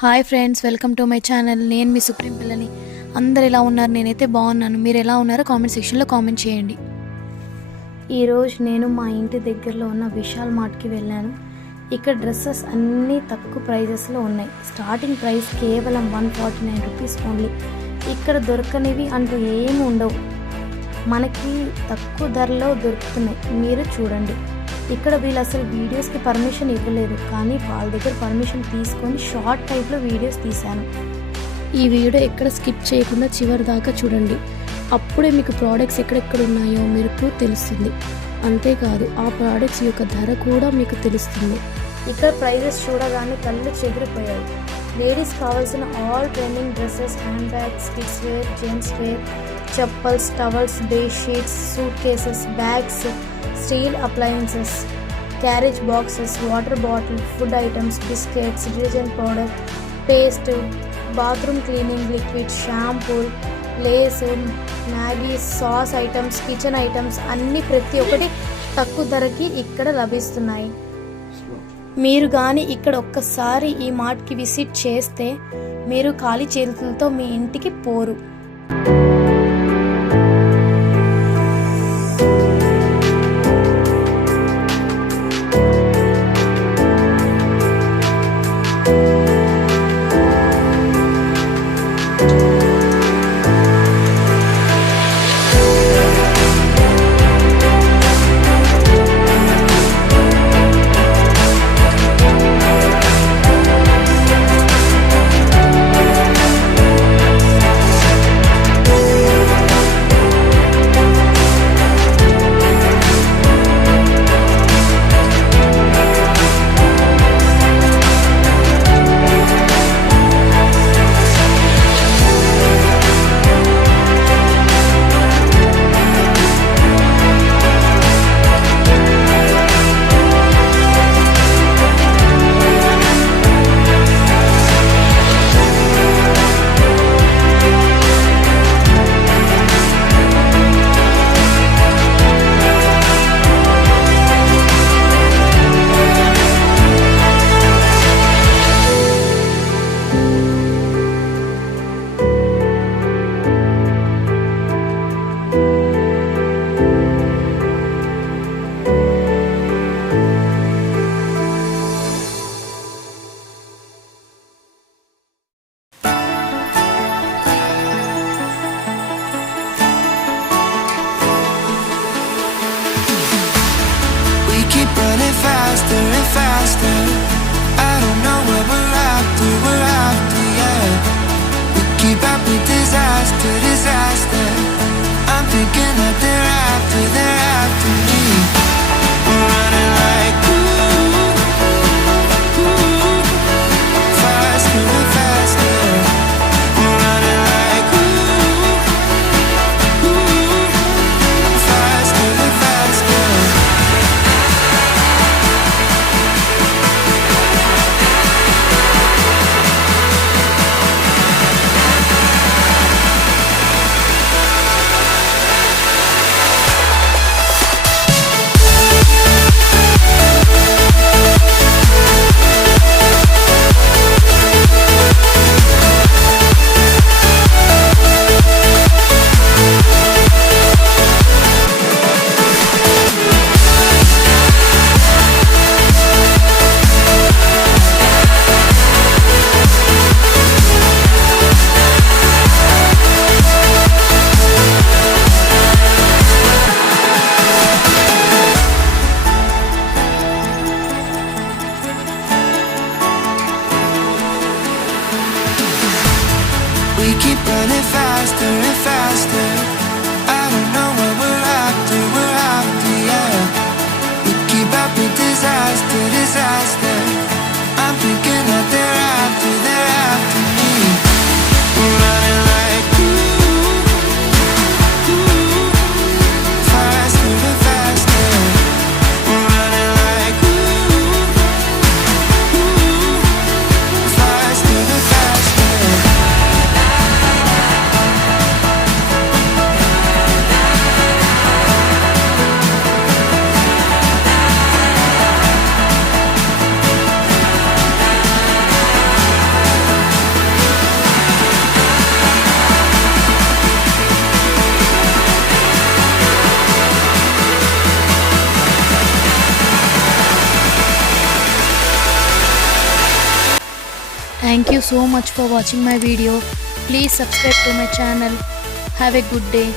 Hi friends, welcome to my channel. నేను మీ సుప్రీం పిల్లని. అందరు ఎలా ఉన్నారు? నేనైతే బాగున్నాను. మీరు ఎలా ఉన్నారో కామెంట్ సెక్షన్లో కామెంట్ చేయండి. ఈరోజు నేను మా ఇంటి దగ్గరలో ఉన్న విశాల్ మార్ట్కి వెళ్ళాను. ఇక్కడ డ్రెస్సెస్ అన్నీ తక్కువ ప్రైజెస్లో ఉన్నాయి. స్టార్టింగ్ ప్రైస్ కేవలం 149 రూపీస్ ఓన్లీ. ఇక్కడ దొరకనివి అంటూ ఏమి ఉండవు, మనకి తక్కువ ధరలో దొరుకుతున్నాయి. మీరు చూడండి. ఇక్కడ వీళ్ళు అసలు వీడియోస్కి పర్మిషన్ ఇవ్వలేదు, కానీ వాళ్ళ దగ్గర పర్మిషన్ తీసుకొని షార్ట్ టైప్లో వీడియోస్ తీశాను. ఈ వీడియో ఎక్కడ స్కిప్ చేయకుండా చివరి దాకా చూడండి. అప్పుడే మీకు ప్రోడక్ట్స్ ఎక్కడెక్కడ ఉన్నాయో మీకు తెలుస్తుంది. అంతేకాదు, ఆ ప్రోడక్ట్స్ యొక్క ధర కూడా మీకు తెలుస్తుంది. ఇక్కడ ప్రైజెస్ చూడగానే కళ్ళు చెదిరిపోయాయి. లేడీస్ కావాల్సిన all trending dresses, hand bags, kids wear, gents wear, chappals, towels, bed sheets, suit cases, bags, steel appliances, carriage boxes, water bottle, food items, biscuits, detergent powder, paste, bathroom cleaning liquid, shampoo, Lay's, Maggi, sauce items, kitchen items అన్నీ ప్రతి ఒక్కటి తక్కువ ధరకి ఇక్కడ లభిస్తున్నాయి. మీరు కానీ ఇక్కడ ఒక్కసారి ఈ మార్ట్కి విజిట్ చేస్తే మీరు ఖాళీ చేతులతో మీ ఇంటికి పోరు. Faster and faster, I don't know where we're after, yeah. We keep up with disaster, disaster. I'm thinking that they're after me. We're running like faster and faster. We're running like faster and faster. We keep running faster and faster. I don't know what we're after, yeah. We keep up with disaster, disaster. I'm thinking that they're after me. We're running like faster and faster. We're running like faster and faster. Thank you so much for watching my video. Please subscribe to my channel. Have a good day.